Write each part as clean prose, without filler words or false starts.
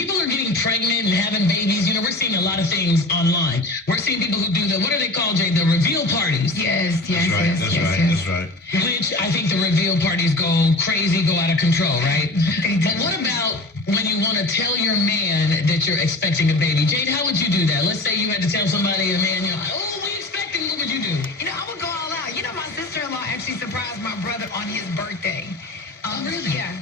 people are getting pregnant and having babies. You know, we're seeing a lot of things online. We're seeing people who do what are they called, Jay? The reveal parties. Yes. That's right. Which I think the reveal parties go crazy, go out of control, right? But what about when you want to tell your man that you're expecting a baby? Jade, how would you do that? Let's say you had to tell somebody, a man, you're like, oh, we expecting, what would you do? I would go all out. My sister-in-law actually surprised my brother on his birthday. Really? Yeah.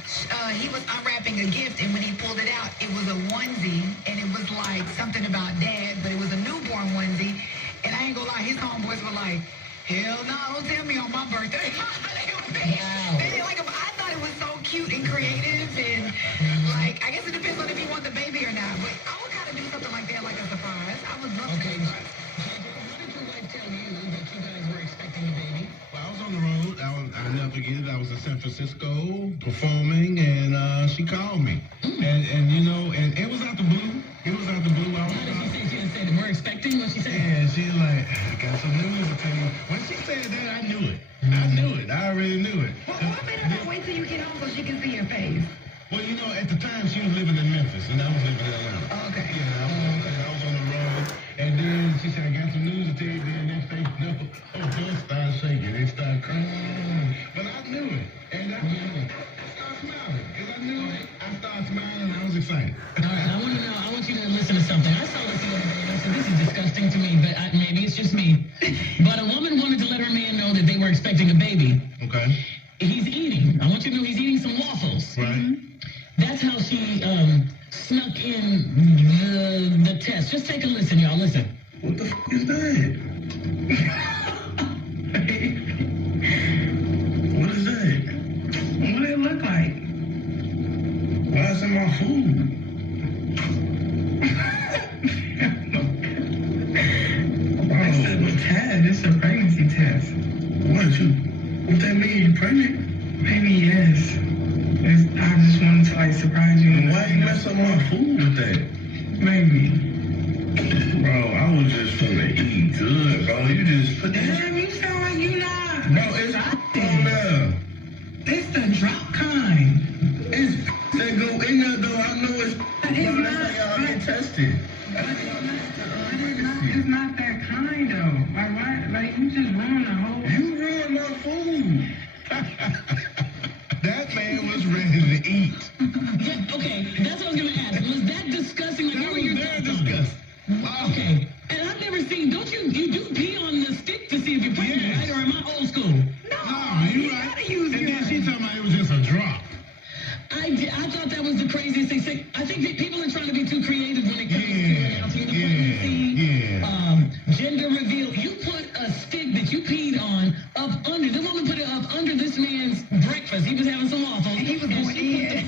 He was unwrapping a gift, and when he pulled it out, it was a onesie, and it was like something about dad, but it was a newborn onesie. And I ain't gonna lie, his homeboys were like, hell no, don't tell me on my birthday. I thought it was so cute and creative, and I guess it depends on if you want the baby or not, but I would kind of do something like that, like a surprise. I would love to. Okay. What did your wife tell you that you guys were expecting a baby? Well, I was on the road. I never forget it. I was in San Francisco performing, and she called me. And it was out the blue. It was out the blue. How did she say? She said, we're expecting? What she said? Yeah, she was like, I got some news to tell you. When she said that, I knew it. I already knew it. Well, what made her wait till you get home so she can see your face? Well, at the time, she was living in Memphis, and I was living in Atlanta. Oh, okay. Yeah, I was on the road. And then she said, I got some news to tell you. Then next thing you know, they started shaking. They started crying. But I knew it. And I started smiling. Because I knew it. I started smiling, and I was excited. All right, I want you to listen to something. I saw this the other day, and I said, this is disgusting to me, but maybe it's just me. But a woman wanted to let her man know that they were expecting a baby. Okay. He's eating. I want you to know he's eating some waffles. Right. That's how she snuck in the test. Just take a listen, y'all. Listen. What the f*** is that? What is that? What did it look like? Why is it my food? It's a test. It's a pregnancy test. What that mean? You pregnant? Maybe yes. I just wanted to surprise you. And why you mess up my food with that? Maybe. Bro, I was just finna eat good, bro. You just put that. Damn, you sound like you not. Bro, it's on there. It's the drop kind. It's that go in there, though. I know it's. It's not. That's how y'all get tested. It's not that kind, though. Why? You just ruined the whole. You ruined my food. That man was ready to eat. Yeah, okay, that's what I was going to ask. Was that disgusting? That was very disgusting. Okay. And I've never seen, you do pee on the stick to see if you're pregnant, Yes. right? Or am I old school? No, you right. gotta use and your- then she talking about it was just a drop. I thought that was the craziest thing. I think that people are trying to be too creative when it comes to announcing the pregnancy, gender reveal. You put a stick that you peed on up under. The woman put it up under this man's breakfast. He was having some waffles. He was going in.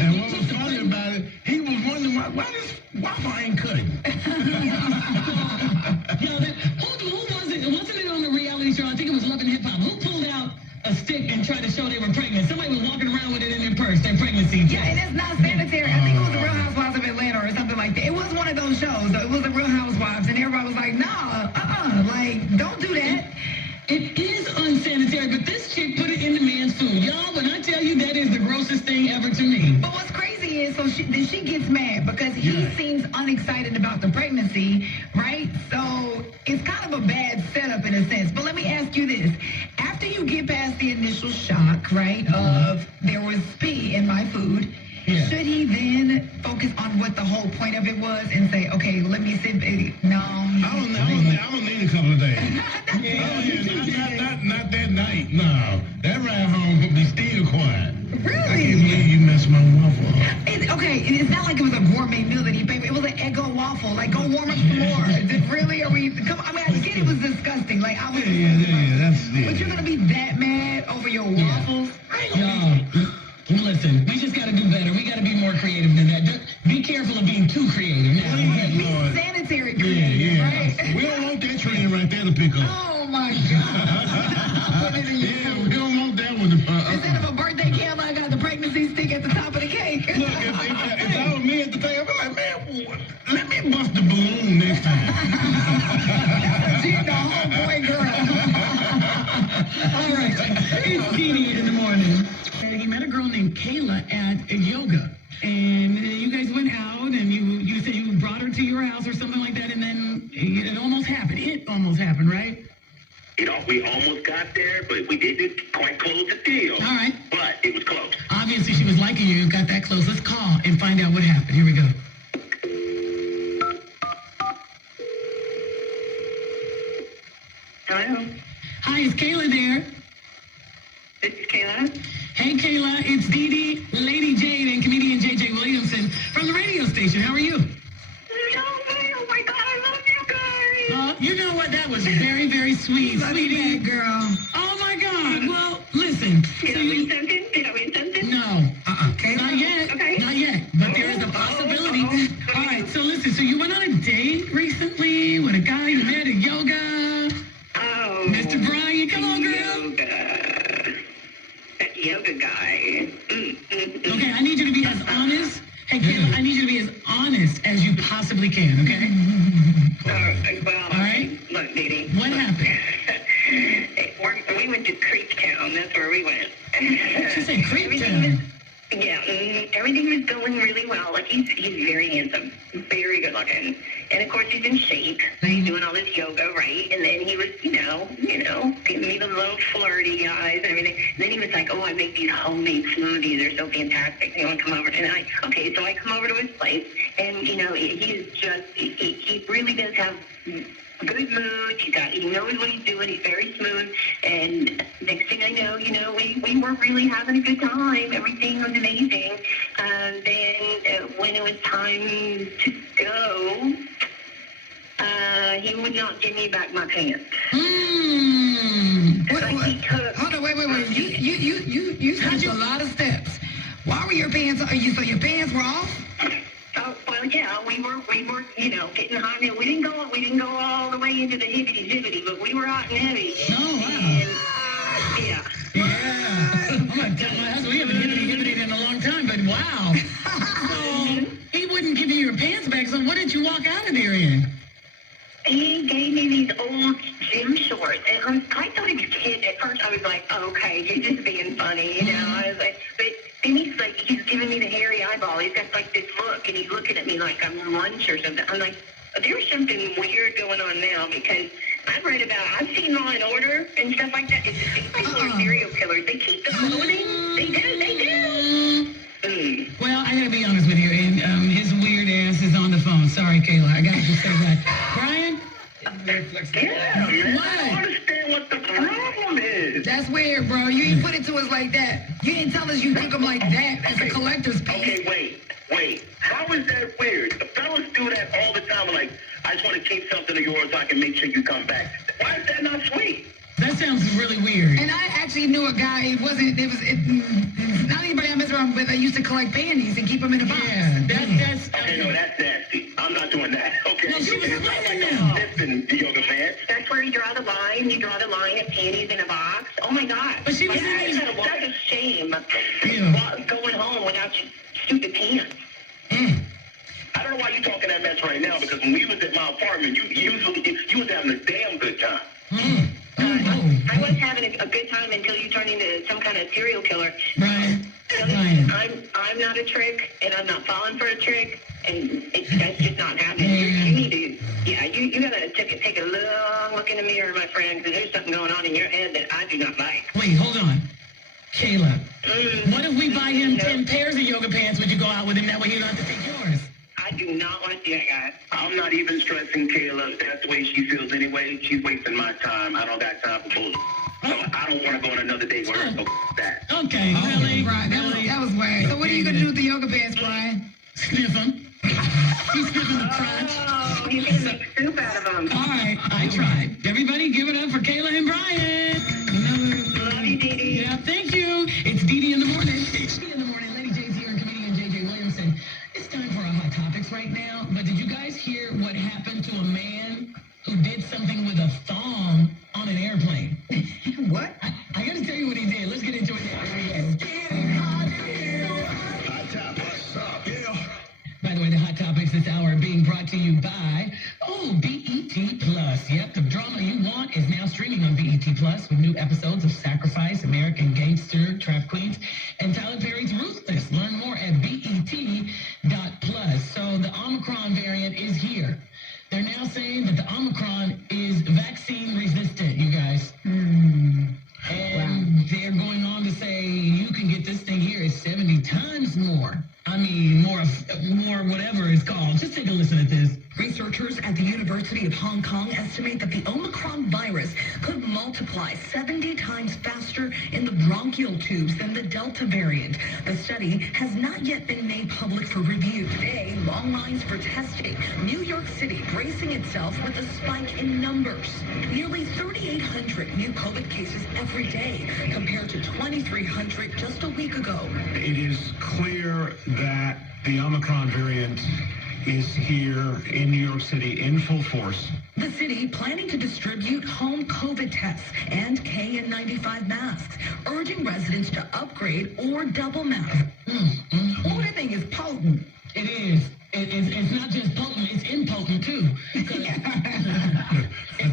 And what was funny about it, he was wondering why this waffle ain't cutting. Who was it? Wasn't it on the reality show? I think it was Love and Hip Hop. Who pulled out a stick and tried to show they were pregnant? Somebody was walking around with it in their purse, their pregnancy test. Yeah, and it's not sanitary. I think it was the Real Housewives of Atlanta or something like that. It was one of those shows, though. It was the Real Housewives, and everybody was like, nah, don't do that. It is unsanitary, but this chick put it in the man's food. Y'all, when I tell you that is the grossest thing ever to me. But what's crazy is, then she gets mad because he seems unexcited about the pregnancy, right? So it's kind of a bad setup in a sense. But let me ask you this. After you get past the initial shock, right, of there was pee in my food, should he then focus on what the whole point of it was and say, okay, let me sit, no. I'm gonna need a couple of days. Not that night. No, that ride home would be still quiet. Really? I can't believe you messed my waffle up. It's not like it was a gourmet meal that he paid. It was an Eggo waffle. Like, go warm up some more. Really? Are we? Come on. I mean, I get it was disgusting. Like, I was. But you're gonna be that mad over your waffles? Listen, we just gotta do better. We gotta be more creative than that. Be careful of being too creative now. Be sanitary creative, right? We don't want that train right there to pick up. Oh my God. Put it in your food. We don't want that one to Instead of a birthday candle, I got the pregnancy stick at the top of the cake. Look, if that was me at the time, I'd be like, man, let me bust the balloon next time. She's the homeboy girl. All right, it's Teeny in the morning. He met a girl named Kayla at yoga, and you guys went her to your house or something like that, and then it almost happened. It almost happened, right? We almost got there, but we didn't quite close the deal. All right. But it was close. Obviously, she was liking you, got that close. Let's call and find out what happened. Here we go. Hello, Hi, is Kayla there? this is Kayla. Hey, Kayla, it's Dee Dee, Lady Jade, and comedian J.J. Williamson from the radio station. How are you? Oh my God, I love you guys. You know what? That was very, very sweet, Love you sweetie. back, girl. Oh, my God. Well, listen. Did I win something? Did I win something? No. Kayla? Not yet. Okay. Not yet. But there is a possibility. All right, so listen. So you went on a date recently with a guy you met at yoga. Oh. Mr. Brian, come on, girl. Yoga. That yoga guy. Okay, I need you to be as honest. Hey, Kayla, I need you to be as honest as you possibly can, okay? Well, All right. Look, Dee Dee. What happened? We went to Creek Town. That's where we went. She said Creek Everything Town. was- Yeah, everything was going really well. Like, he's very handsome, very good looking. And, of course, he's in shape. He's doing all this yoga, right? And then he was, you know, giving me the little flirty eyes and everything. And then he was like, oh, I make these homemade smoothies. They're so fantastic. You want to come over? And so I come over to his place. And, he is just, he really does have good mood. He knows what he's doing. He's very smooth. And next thing I know, we were really having a good time. Everything was amazing. And then when it was time to go, he would not give me back my pants. Hold on, wait. You skipped a lot of steps. Why were your pants? So your pants were off? Oh, well, yeah, we were, getting hot. We didn't go all the way into the hibbity-zibbity, but we were hot and heavy. Oh, wow. And, yeah. Yeah. I'm going to tell my husband, we haven't hibbity in a long time, but wow. So he wouldn't give you your pants back, so what did you walk out of there in? He gave me these old gym shorts, and I thought he was kidding. At first, I was like, oh, okay, he's just being funny, I was like, but then he's giving me the hairy eyeball. He's got like this look, and he's looking at me like I'm lunch or something. I'm like, there's something weird going on now, because I've seen Law and Order and stuff like that. It's these people are serial killers. They keep the clothing. They do. Well, I gotta be honest with you, and his weird ass is on the phone. Sorry, Kayla, I gotta just say that. Brian? Yeah, man. What? I don't understand what the problem is. That's weird, bro. You didn't put it to us like that. You didn't tell us you took them like that as a collector's piece. Okay, wait. How is that weird? The fellas do that all the time. Like, I just want to keep something of yours so I can make sure you come back. Why is that not sweet? That sounds really weird. And I actually knew a guy. It was not anybody I mess around with. I used to collect panties and keep them in a box. Yeah, that's... Okay, no, that's nasty. I'm not doing that. Okay. No, she was It's not explaining like now. Listen, yoga pants. That's where you draw the line. You draw the line at panties in a box. Oh my God! But she was That's saying- a shame. Yeah. Going home without your stupid pants. I don't know why you're talking that mess right now, because when we was at my apartment, you was having a damn good time. I was having a good time until you turned into some kind of serial killer. Brian. I'm not a trick, and I'm not falling for a trick, and that's just not happening. You need to, you gotta take a long look in the mirror, my friend, because there's something going on in your head that I do not like. Wait, hold on. Kayla, what if we buy him 10 pairs of yoga pants? Would you go out with him? That way you don't have to take yours. I do not want to see that guy. I'm not even stressing Kayla. That's the way she feels anyway. She's wasting my time. I don't got time for bullshit. So I don't want to go on another date with her. So that. Okay, really? Right, that was whack. So what are you going to do with the yoga pants, Brian? Sniff him. She's sniffing the crotch. Oh, he's going to make soup out of them. All right, I tried. Everybody give it up for Kayla and Brian. Love you, Dee Dee. Yeah, thank you. It's Dee Dee in the morning. It's Dee in the morning. Lady J's here and comedian J.J. Williamson. It's time for our hot topics right now. But did you guys hear what happened to a man who did something with a thong on an airplane? What? I got to tell you what he did. Let's get into it now. By the way, the Hot Topics this hour are being brought to you by, BET Plus. Yep, the drama you want is now streaming on BET Plus with new episodes of Sacrifice, American Gangster, Trap Queens, and Tyler Perry's Ruthless. Learn more at BET.plus. So the Omicron variant is here. I mean, more whatever it's called. Just take a listen at this. Researchers at the University of Hong Kong estimate that the Omicron virus could multiply 70 times faster in the bronchial tubes than the Delta variant. The study has not yet been made public for review. Today, long lines for testing. New York City bracing itself with a spike in numbers. Nearly 3,800 new COVID cases every day, compared to 2,300 just a week ago. It is clear that the Omicron variant is here in New York City in full force. The city planning to distribute home COVID tests and KN95 masks, urging residents to upgrade or double mask. Oh, that thing is potent. It is. It's not just potent, it's impotent too. It's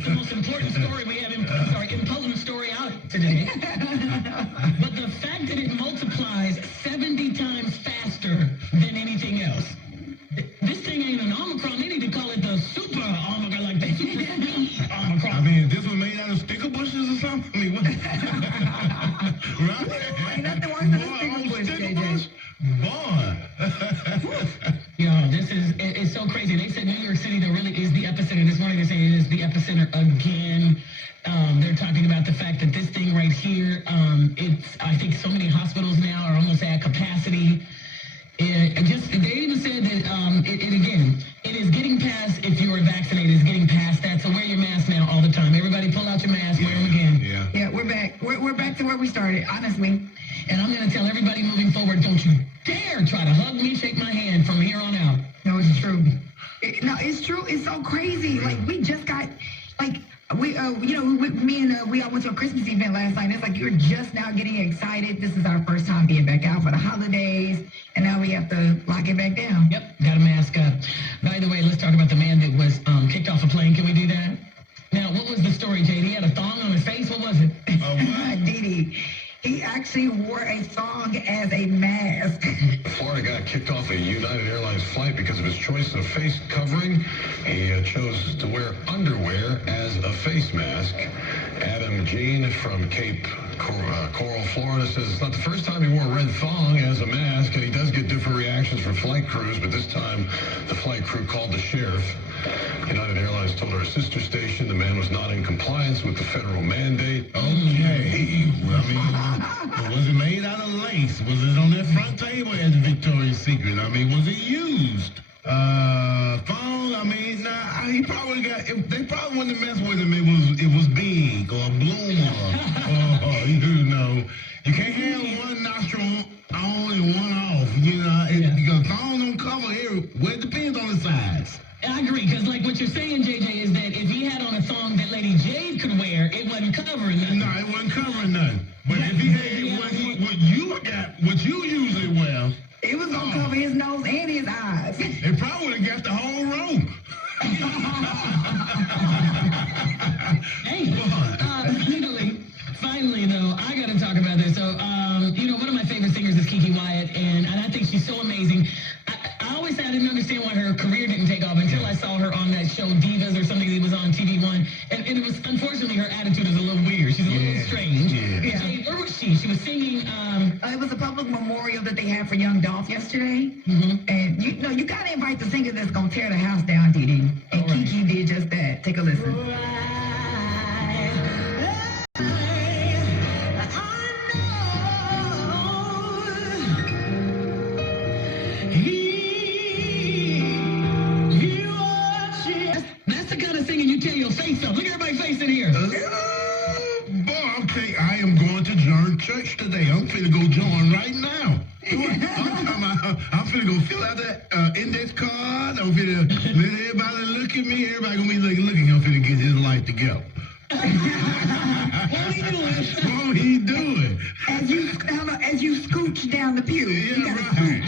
the most important story we have, impotent story out today. But the fact that it multiplies 70 times faster than anything else. This thing ain't an Omicron. They need to call it the super Omicron, like the super Omicron. I mean, this was made out of sticker bushes or something? I mean, what? Right? Ain't nothing worse than a sticker bush, JJ. Boy. Yo, it's so crazy. They said New York City, though, really is the epicenter. This morning they're saying it is the epicenter again. They're talking about the fact that this thing right here, I think so many hospitals now are almost at capacity. They even said that it is getting past, if you are vaccinated, it's getting past that. So wear your mask now all the time. Everybody pull out your mask, wear them again. Yeah, we're back. We're back to where we started, honestly. And I'm going to tell everybody moving forward, don't you dare try to hug me, shake my hand from here on out. No, it's true. It's true. It's so crazy. Like, we just got, like, we all went to a Christmas event last night. It's like you're just now getting excited. This is our first time being back out for the holidays, and now we have to lock it back down. Yep, got a mask up. By the way, let's talk about the man that was kicked off a plane. Can we do that? Now, what was the story, Jade? He had a thong on his face. What was it? Didi. He actually wore a thong as a mask. Florida got kicked off a United Airlines flight because of his choice of face covering. He chose to wear underwear as a face mask. Adam Jean from Cape Coral, Florida says it's not the first time he wore a red thong as a mask, and he does get different reactions from flight crews, but this time the flight crew called the sheriff. United Airlines told our sister station the man was not in compliance with the federal mandate. Okay. Well, I mean, was it made out of lace? Was it on that front table as Victoria's Secret? I mean, was it used? Phone? I mean, he probably they probably wouldn't mess with him. It was big or bloom or you know. You can't have one nostril on and one off. You know, because thong don't cover every. Well, it depends on the size. I agree, because like what you're saying, JJ, is that if he had on a thong that Lady Jade could wear, it wasn't covering nothing. No, it wasn't covering nothing. But if he had what you usually wear, It was gonna cover his nose and his eyes. it probably would have got the whole row. Hey, finally, though, I got to talk about this. So, one of my favorite singers is Kiki Wyatt, and I think she's so amazing. I always said I didn't understand why her career didn't take off until I saw her on that show Divas or something that was on TV One, and it was, unfortunately, her attitude is a little weird. She's a little strange. Yeah. Jade, where was she? She was singing. It was a public memorial that they had for young Dolph yesterday, and you gotta invite the singer that's gonna tear the house down, Didi. And Kiki did just that. Take a listen. That's the kind of singing you tear your face up. Look at everybody's face in here. I am going to join church today. I'm finna go join right now. I'm finna go fill out that index card. I'm finna let everybody look at me. Everybody gonna be looking. I'm finna get his life together. Won't he do it? As you scooch down the pew. Yeah, right.